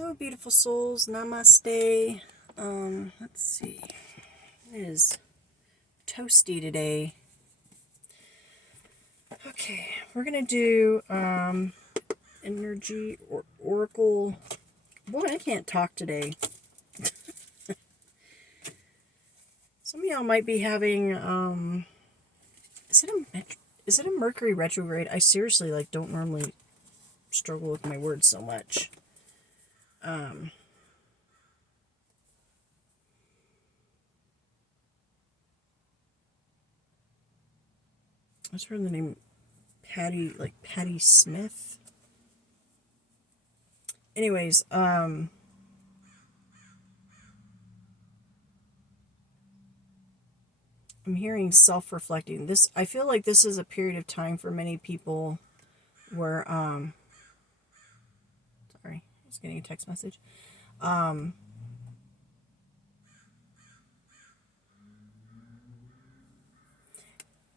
Hello, beautiful souls. Namaste. Let's see. It is toasty today. Okay, we're gonna do energy or oracle. Boy, I can't talk today. Some of y'all might be having is it a Mercury retrograde? I seriously don't normally struggle with my words so much. I just heard the name Patty Smith. Anyways, I'm hearing self-reflecting. I feel like this is a period of time for many people where sorry, I was getting a text message.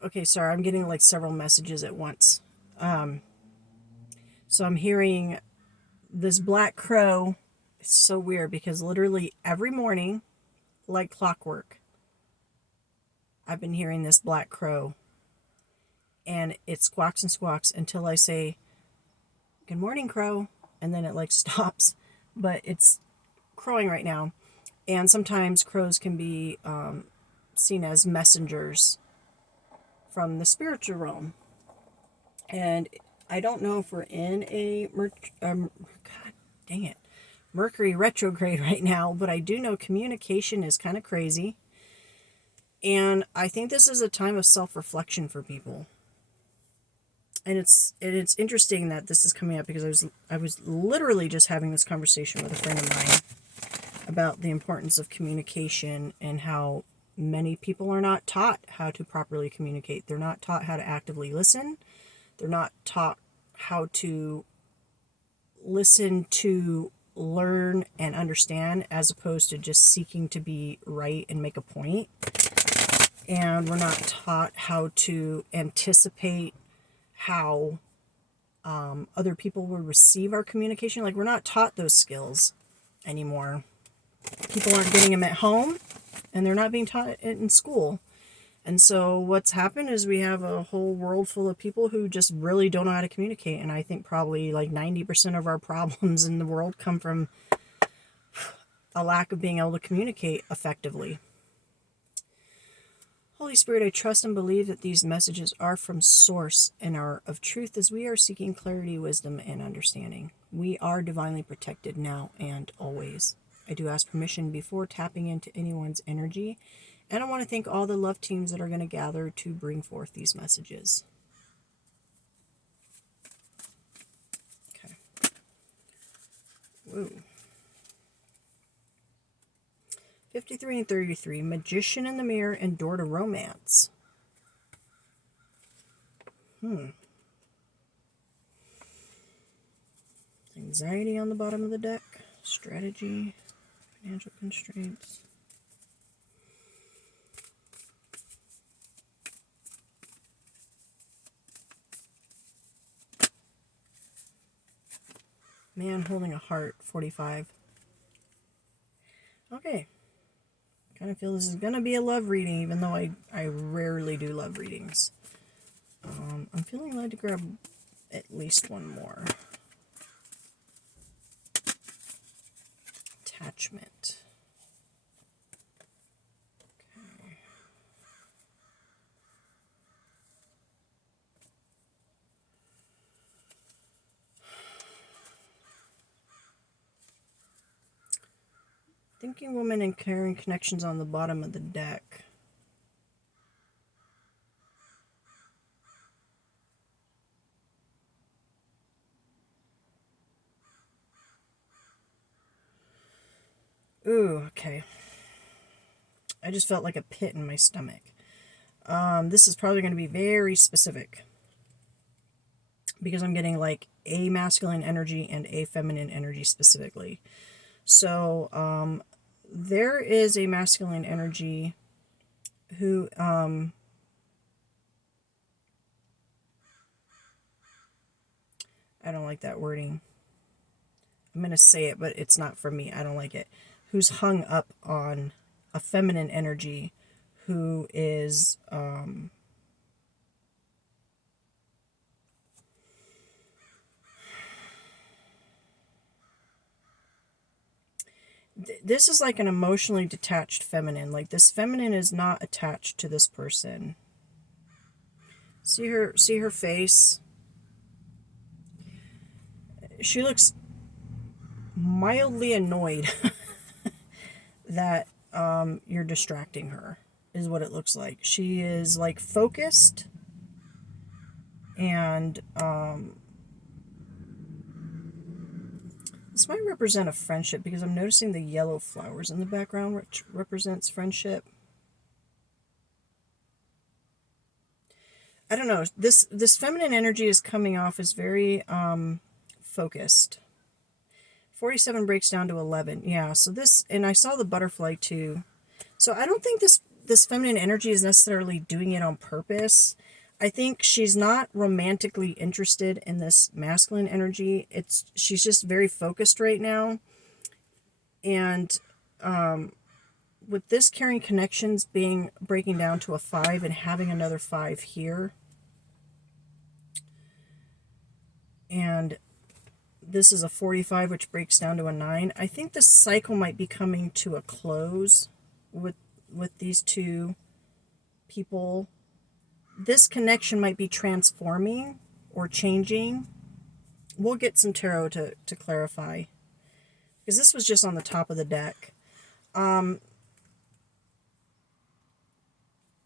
Okay, sorry, I'm getting several messages at once. So I'm hearing this black crow. It's so weird because literally every morning, like clockwork, I've been hearing this black crow. And it squawks and squawks until I say, "Good morning, crow." And then it stops. But it's crowing right now. And sometimes crows can be seen as messengers from the spiritual realm. And I don't know if we're in a Mercury retrograde right now, but I do know communication is kind of crazy. And I think this is a time of self-reflection for people. And it's interesting that this is coming up because I was literally just having this conversation with a friend of mine about the importance of communication and how many people are not taught how to properly communicate. They're not taught how to actively listen. They're not taught how to listen to learn and understand as opposed to just seeking to be right and make a point. And we're not taught how to anticipate how other people will receive our communication. We're not taught those skills anymore. People aren't getting them at home, and they're not being taught it in school. And so what's happened is we have a whole world full of people who just really don't know how to communicate. And I think probably 90% of our problems in the world come from a lack of being able to communicate effectively. Holy Spirit, I trust and believe that these messages are from source and are of truth as we are seeking clarity, wisdom, and understanding. We are divinely protected now and always. I do ask permission before tapping into anyone's energy. And I want to thank all the love teams that are going to gather to bring forth these messages. Okay. Whoa. 53 and 33, Magician in the Mirror and Door to Romance. Anxiety on the bottom of the deck. Strategy. Financial constraints. Man holding a heart, 45. Okay. Kind of feel this is going to be a love reading, even though I rarely do love readings. I'm feeling led to grab at least one more. Attachment. Okay. Thinking woman and caring connections on the bottom of the deck. Ooh, okay. I just felt like a pit in my stomach. This is probably going to be very specific because I'm getting a masculine energy and a feminine energy specifically. So there is a masculine energy who I don't like that wording. I'm going to say it, but it's not for me. I don't like it. Who's hung up on a feminine energy, who is this is like an emotionally detached feminine. Like, this feminine is not attached to this person. See her face? She looks mildly annoyed that you're distracting her, is what it looks like. She is like focused, and this might represent a friendship, because I'm noticing the yellow flowers in the background, which represents friendship. I don't know. This feminine energy is coming off as very focused. 47 breaks down to 11. Yeah, so this, and I saw the butterfly too. So I don't think this feminine energy is necessarily doing it on purpose. I think she's not romantically interested in this masculine energy. She's just very focused right now. And with this carrying connections breaking down to a 5 and having another 5 here, and this is a 45, which breaks down to a 9. I think this cycle might be coming to a close with these two people. This connection might be transforming or changing. We'll get some tarot to clarify, because this was just on the top of the deck.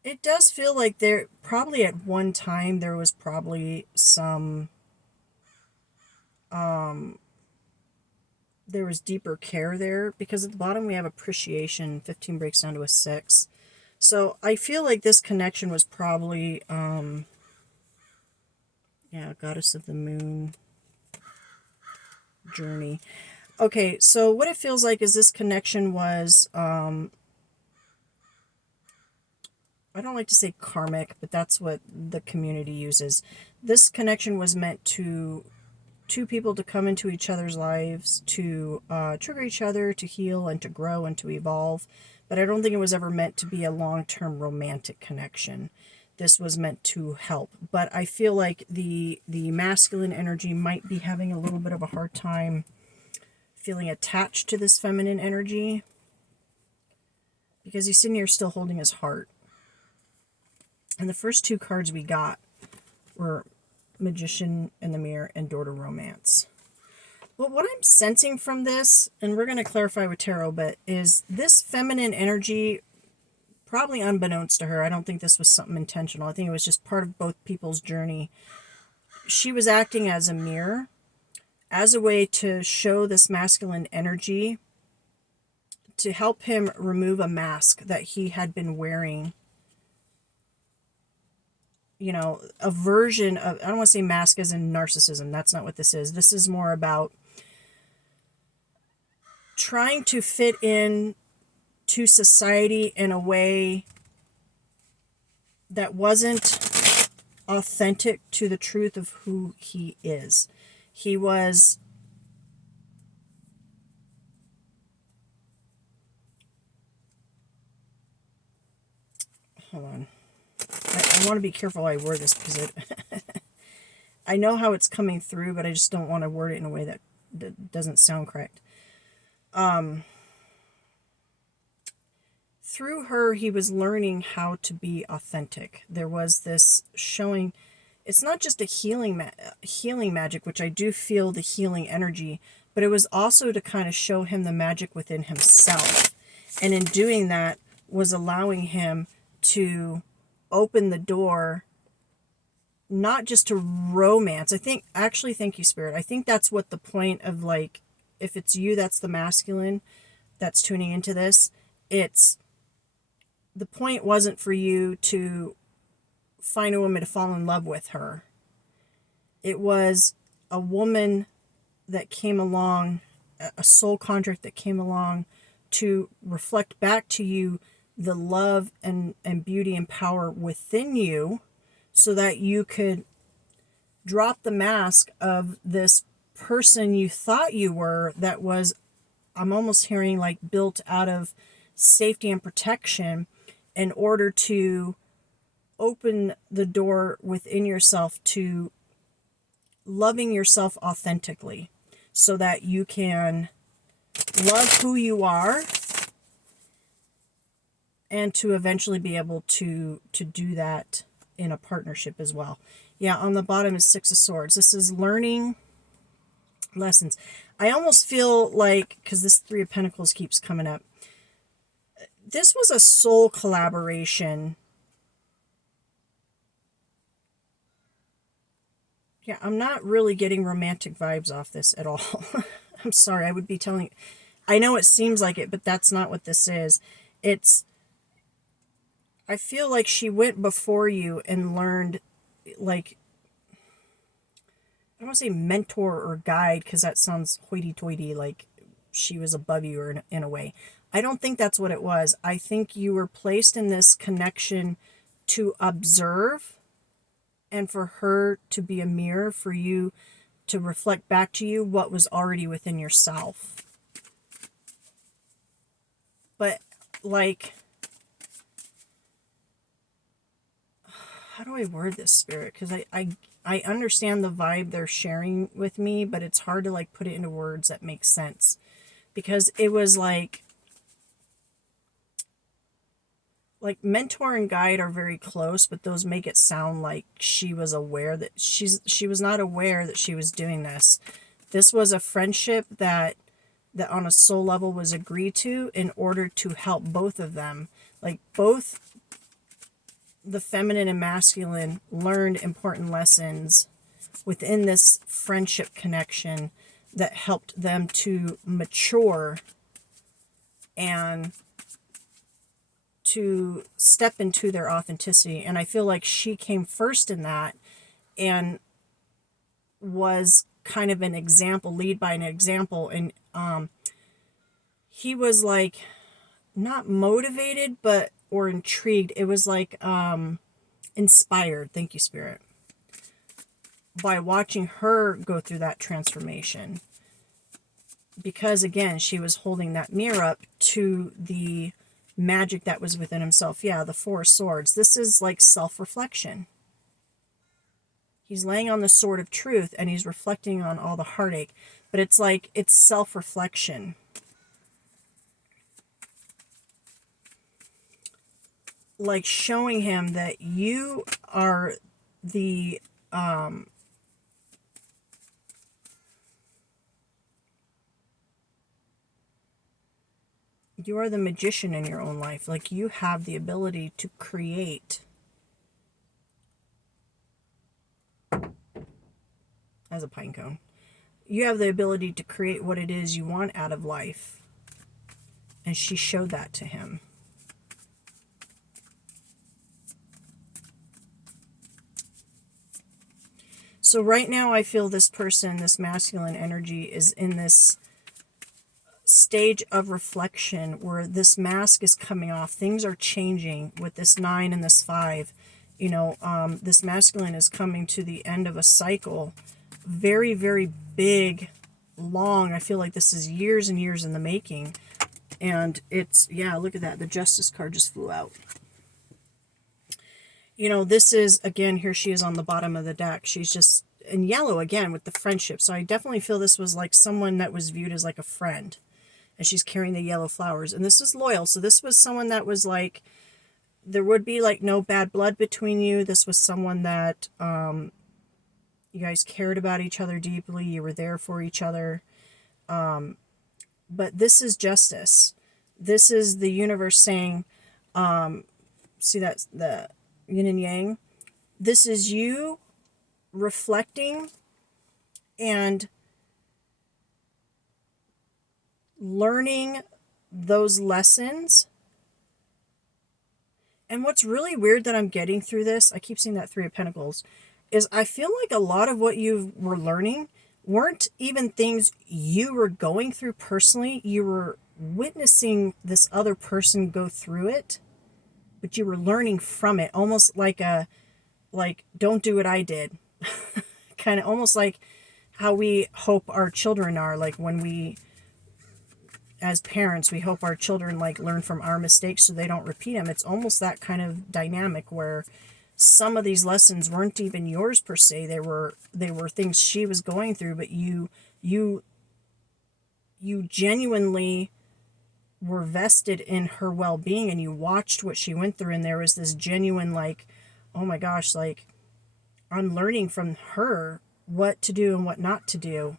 It does feel like there probably at one time there was probably some there was deeper care there, because at the bottom we have appreciation. 15 breaks down to a 6. So I feel like this connection was probably yeah, goddess of the moon, journey. Okay, so what it feels like is this connection was I don't like to say karmic, but that's what the community uses. This connection was meant to two people to come into each other's lives, to trigger each other, to heal and to grow and to evolve. But I don't think it was ever meant to be a long-term romantic connection. This was meant to help. But I feel like the masculine energy might be having a little bit of a hard time feeling attached to this feminine energy, because he's sitting here still holding his heart. And the first two cards we got were Magician in the Mirror and Door to Romance. Well, what I'm sensing from this, and we're going to clarify with tarot, but is this feminine energy, probably unbeknownst to her, I don't think this was something intentional. I think it was just part of both people's journey. She was acting as a mirror, as a way to show this masculine energy, to help him remove a mask that he had been wearing. You know, a version of, I don't want to say mask as in narcissism. That's not what this is. This is more about trying to fit in to society in a way that wasn't authentic to the truth of who he is. He was hold on. I want to be careful how I word this, because it I know how it's coming through, but I just don't want to word it in a way that doesn't sound correct. Through her, he was learning how to be authentic. There was this showing. It's not just a healing magic, which I do feel the healing energy, but it was also to kind of show him the magic within himself. And in doing that, was allowing him to open the door, not just to romance. Thank you, Spirit. I think that's what the point of, like, if it's you, that's the masculine that's tuning into this. The point wasn't for you to find a woman to fall in love with her. It was a woman that came along, a soul contract that came along to reflect back to you the love and beauty and power within you, so that you could drop the mask of this person you thought you were that was, I'm almost hearing like built out of safety and protection in order to open the door within yourself to loving yourself authentically so that you can love who you are and to eventually be able to do that in a partnership as well. Yeah, on the bottom is Six of Swords. This is learning lessons. I almost feel like, because this Three of Pentacles keeps coming up, this was a soul collaboration. Yeah, I'm not really getting romantic vibes off this at all. I'm sorry, I would be telling you. I know it seems like it, but that's not what this is. I feel like she went before you and learned, like, I don't want to say mentor or guide, because that sounds hoity-toity, like she was above you or in a way. I don't think that's what it was. I think you were placed in this connection to observe and for her to be a mirror for you to reflect back to you what was already within yourself. But, like, how do I word this, Spirit? Because I understand the vibe they're sharing with me, but it's hard to, like, put it into words that make sense. Because it was like mentor and guide are very close, but those make it sound like she was aware that she was not aware that she was doing this. This was a friendship that on a soul level was agreed to in order to help both of them. Like, both the feminine and masculine learned important lessons within this friendship connection that helped them to mature and to step into their authenticity. And I feel like she came first in that and was kind of an example, lead by an example. And he was like not motivated, but or intrigued. It was like inspired. Thank you, Spirit. By watching her go through that transformation. Because again, she was holding that mirror up to the magic that was within himself. Yeah, the Four of Swords. This is like self-reflection. He's laying on the sword of truth and he's reflecting on all the heartache. But it's like, it's self-reflection. Like showing him that you are the you are the magician in your own life. Like, you have the ability to create. As a pine cone. You have the ability to create what it is you want out of life. And she showed that to him. So right now I feel this person, this masculine energy, is in this stage of reflection where this mask is coming off. Things are changing with this 9 and this 5. You know, this masculine is coming to the end of a cycle. Very, very big, long. I feel like this is years and years in the making. And it's, yeah, look at that. The Justice card just flew out. You know, this is, again, here she is on the bottom of the deck. She's just in yellow again with the friendship. So I definitely feel this was like someone that was viewed as like a friend. And she's carrying the yellow flowers. And this is loyal. So this was someone that was like, there would be like no bad blood between you. This was someone that you guys cared about each other deeply. You were there for each other. But this is justice. This is the universe saying, see that, the yin and yang? This is you reflecting and learning those lessons. And what's really weird that I'm getting through this, I keep seeing that Three of Pentacles, is I feel like a lot of what you were learning weren't even things you were going through personally. You were witnessing this other person go through it, but you were learning from it, almost like don't do what I did. Kind of almost like how we hope our children are. Like when we, as parents, we hope our children like learn from our mistakes so they don't repeat them. It's almost that kind of dynamic where some of these lessons weren't even yours per se. They were things she was going through, but you genuinely were vested in her well-being, and you watched what she went through, and there was this genuine like, oh my gosh, like I'm learning from her what to do and what not to do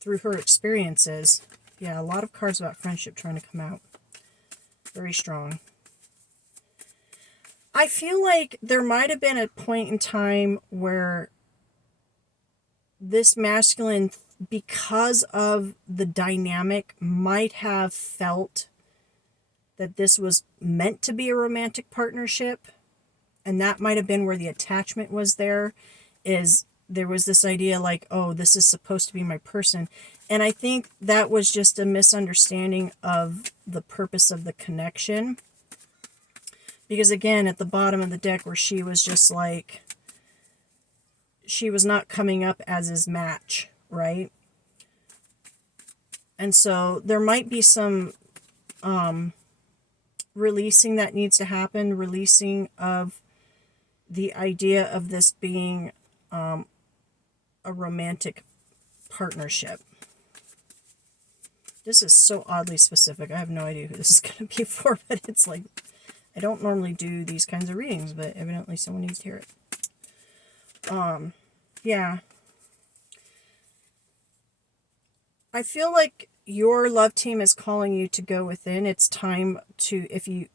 through her experiences. Yeah, a lot of cards about friendship trying to come out. Very strong. I feel like there might have been a point in time where this masculine, because of the dynamic, might have felt that this was meant to be a romantic partnership. And that might have been where the attachment was there, is there was this idea like, oh, this is supposed to be my person. And I think that was just a misunderstanding of the purpose of the connection. Because again, at the bottom of the deck where she was just like, she was not coming up as his match, right? And so there might be some releasing that needs to happen, releasing of the idea of this being a romantic partnership. This is so oddly specific. I have no idea who this is going to be for, but it's like, I don't normally do these kinds of readings, but evidently someone needs to hear it. Yeah. I feel like your love team is calling you to go within. It's time to, if you,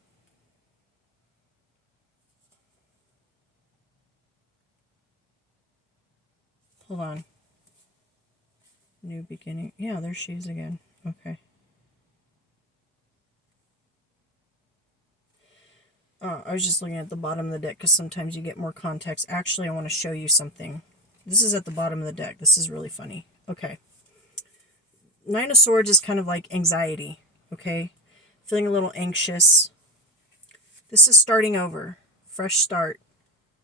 hold on. New beginning. Yeah, there she is again. Okay. I was just looking at the bottom of the deck because sometimes you get more context. Actually, I want to show you something. This is at the bottom of the deck. This is really funny. Okay. Nine of Swords is kind of like anxiety. Okay. Feeling a little anxious. This is starting over. Fresh start.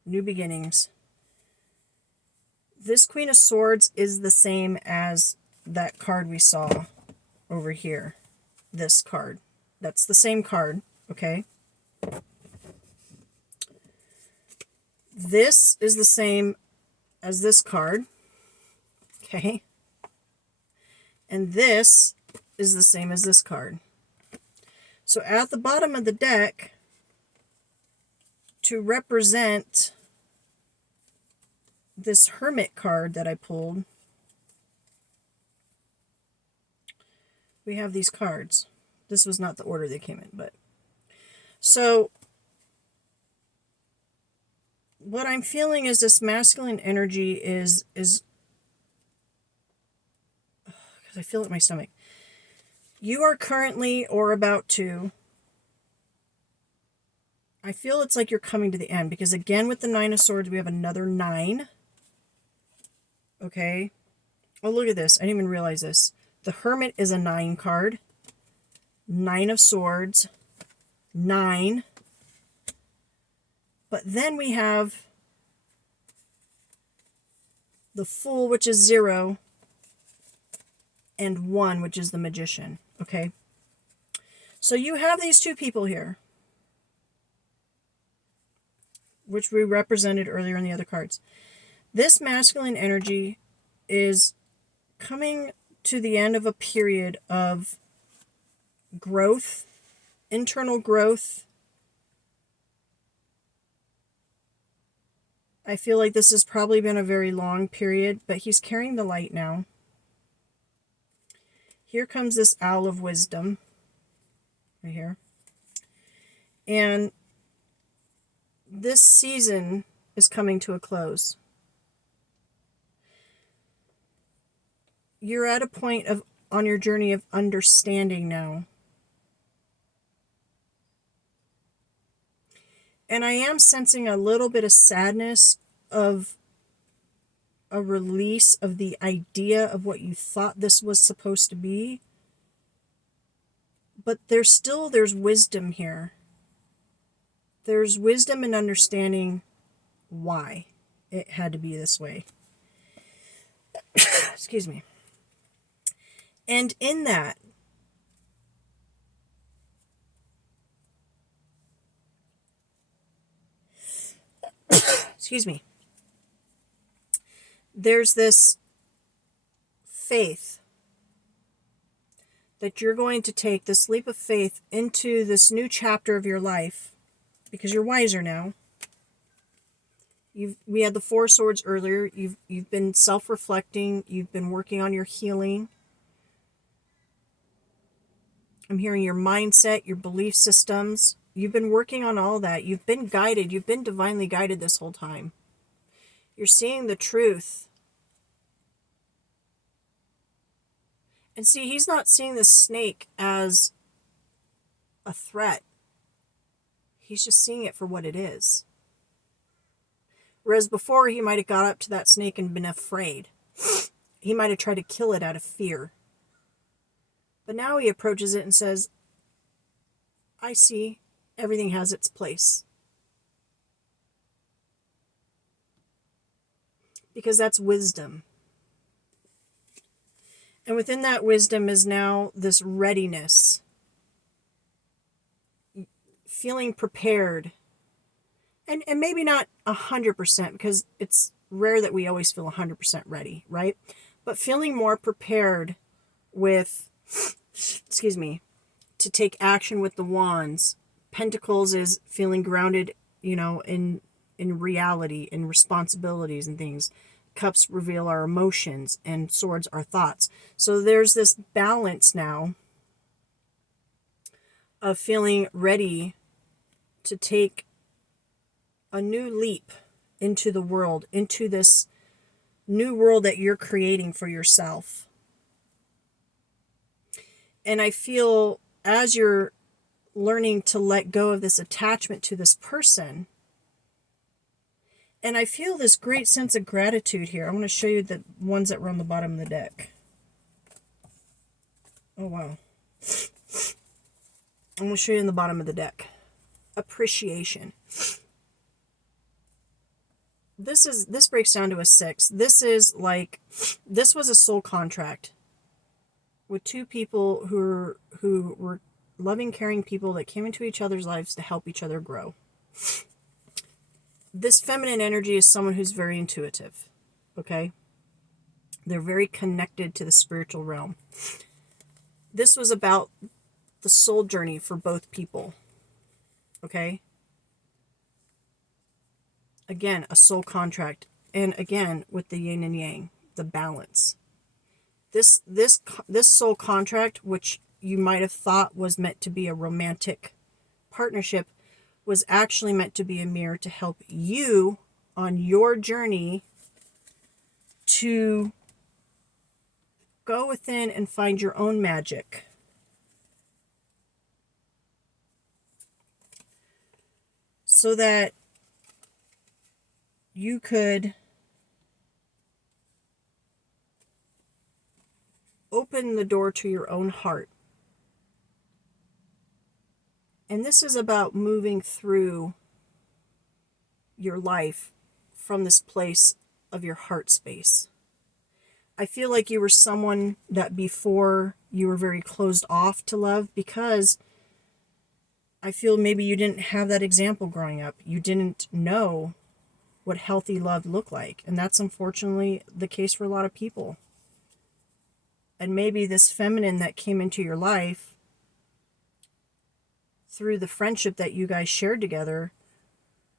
New beginnings. This Queen of Swords is the same as that card we saw over here. This card. That's the same card. Okay. This is the same as this card. Okay. And this is the same as this card. So at the bottom of the deck, to represent this Hermit card that I pulled, we have these cards. This was not the order they came in, but so what I'm feeling is this masculine energy is because I feel it in my stomach. You are currently or about to, I feel it's like you're coming to the end, because again with the Nine of Swords we have another 9. Okay. Oh, look at this. I didn't even realize this. The Hermit is a 9 card. 9 of Swords. 9. But then we have the Fool, which is 0. And 1, which is the Magician. Okay. So you have these two people here, which we represented earlier in the other cards. This masculine energy is coming to the end of a period of growth, internal growth. I feel like this has probably been a very long period, but he's carrying the light now. Here comes this Owl of Wisdom, right here. And this season is coming to a close. You're at a point of, on your journey of understanding now. And I am sensing a little bit of sadness of a release of the idea of what you thought this was supposed to be. But there's wisdom here. There's wisdom in understanding why it had to be this way. Excuse me. And in that, excuse me, there's this faith that you're going to take, this leap of faith into this new chapter of your life, because you're wiser now. We had the Four Swords earlier. You've been self-reflecting. You've been working on your healing. I'm hearing your mindset, your belief systems. You've been working on all that. You've been guided. You've been divinely guided this whole time. You're seeing the truth. And see, he's not seeing the snake as a threat. He's just seeing it for what it is. Whereas before, he might have got up to that snake and been afraid. He might have tried to kill it out of fear. But now he approaches it and says, I see, everything has its place. Because that's wisdom. And within that wisdom is now this readiness. Feeling prepared. And maybe not 100%, because it's rare that we always feel 100% ready, right? But feeling more prepared with, excuse me, to take action with the wands. Pentacles is feeling grounded, in reality, in responsibilities and things. Cups reveal our emotions, and swords our thoughts. So there's this balance now of feeling ready to take a new leap into the world, into this new world that you're creating for yourself. And I feel as you're learning to let go of this attachment to this person, and I feel this great sense of gratitude here. I'm going to show you the ones that were on the bottom of the deck. Oh, wow. I'm going to show you in the bottom of the deck. Appreciation. This breaks down to a 6. This was a soul contract with two people who were loving, caring people that came into each other's lives to help each other grow. This feminine energy is someone who's very intuitive, okay? They're very connected to the spiritual realm. This was about the soul journey for both people, okay? Again, a soul contract. And again, with the yin and yang, the balance. This soul contract, which you might have thought was meant to be a romantic partnership, was actually meant to be a mirror to help you on your journey to go within and find your own magic. So that you could open the door to your own heart. And this is about moving through your life from this place of your heart space. I feel like you were someone that before you were very closed off to love, because I feel maybe you didn't have that example growing up. You didn't know what healthy love looked like. And that's unfortunately the case for a lot of people. And maybe this feminine that came into your life through the friendship that you guys shared together,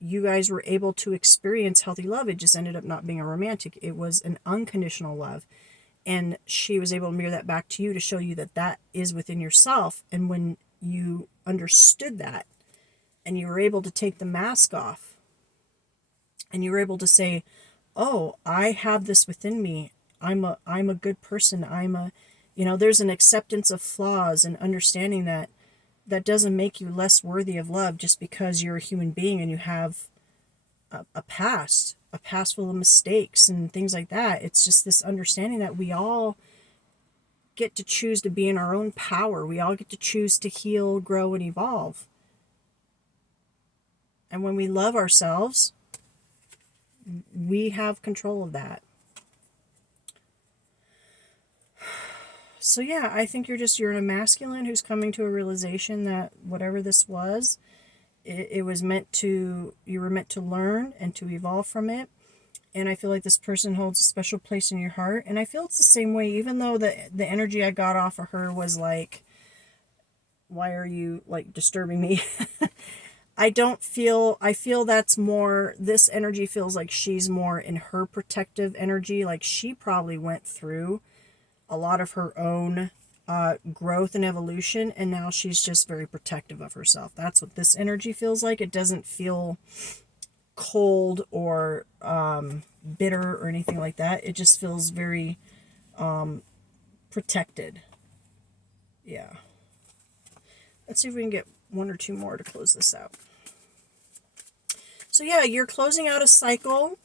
you guys were able to experience healthy love. It just ended up not being a romantic. It was an unconditional love. And she was able to mirror that back to you to show you that that is within yourself. And when you understood that and you were able to take the mask off and you were able to say, oh, I have this within me. I'm a good person. There's an acceptance of flaws and understanding that doesn't make you less worthy of love just because you're a human being and you have a past full of mistakes and things like that. It's just this understanding that we all get to choose to be in our own power. We all get to choose to heal, grow, and evolve. And when we love ourselves, we have control of that. So yeah, I think you're a masculine who's coming to a realization that whatever this was, it was meant to, you were meant to learn and to evolve from it. And I feel like this person holds a special place in your heart. And I feel it's the same way, even though the energy I got off of her was like, why are you like disturbing me? I feel that's more, this energy feels like she's more in her protective energy. Like she probably went through a lot of her own growth and evolution, and now she's just very protective of herself. That's what this energy feels like. It doesn't feel cold or bitter or anything like that. It just feels very protected. Yeah. Let's see if we can get one or two more to close this out. So yeah, you're closing out a cycle,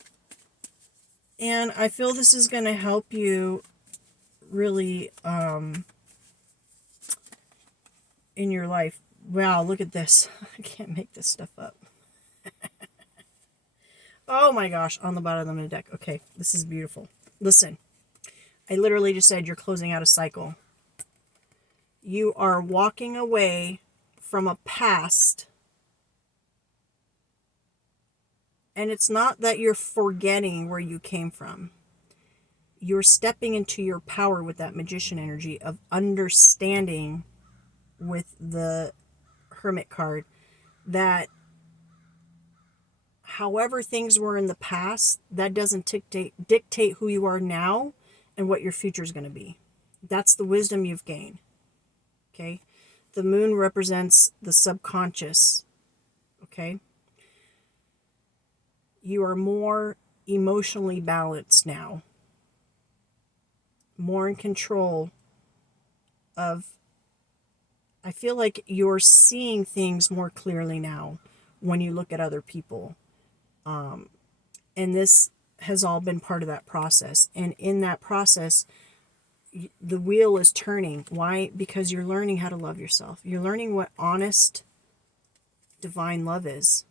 and I feel this is going to help you really in your life. Wow, look at this. I can't make this stuff up. Oh my gosh, on the bottom of the deck. Okay, this is beautiful. Listen, I literally just said you're closing out a cycle. You are walking away from a past. And it's not that you're forgetting where you came from. You're stepping into your power with that magician energy of understanding with the Hermit card that however things were in the past, that doesn't dictate who you are now and what your future is going to be. That's the wisdom you've gained. Okay? The moon represents the subconscious. Okay? You are more emotionally balanced now. More in control of, I feel like you're seeing things more clearly now when you look at other people. And this has all been part of that process. And in that process, the wheel is turning. Why? Because you're learning how to love yourself. You're learning what honest, divine love is.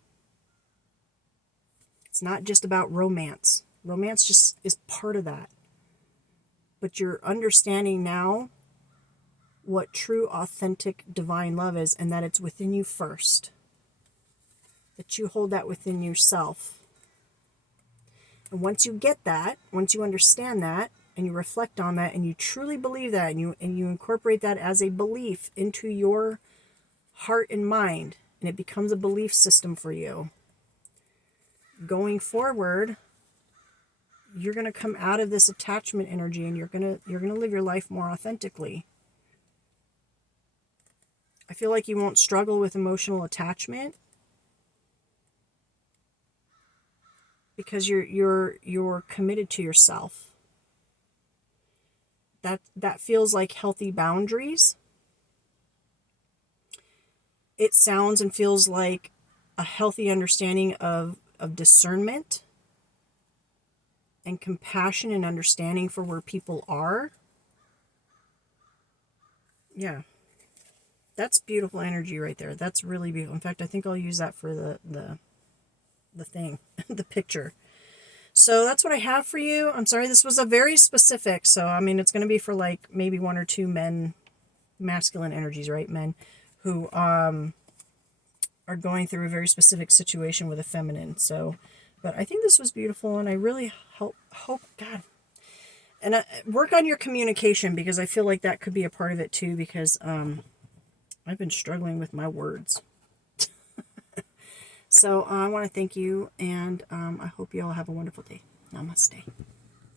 It's not just about romance. Romance just is part of that. But you're understanding now what true, authentic, divine love is, and that it's within you first. That you hold that within yourself. And once you get that, once you understand that, and you reflect on that, and you truly believe that, and you incorporate that as a belief into your heart and mind, and it becomes a belief system for you, going forward, you're going to come out of this attachment energy, and you're going to live your life more authentically. I feel like you won't struggle with emotional attachment because you're committed to yourself. That feels like healthy boundaries. It sounds and feels like a healthy understanding of discernment and compassion and understanding for where people are. Yeah. That's beautiful energy right there. That's really beautiful. In fact, I think I'll use that for the thing, the picture. So that's what I have for you. I'm sorry, this was a very specific. So, I mean, it's going to be for like maybe one or two men, masculine energies, right? Men who are going through a very specific situation with a feminine. So, but I think this was beautiful, and I really hope God. And work on your communication, because I feel like that could be a part of it too, because I've been struggling with my words. So I want to thank you, and I hope you all have a wonderful day. Namaste.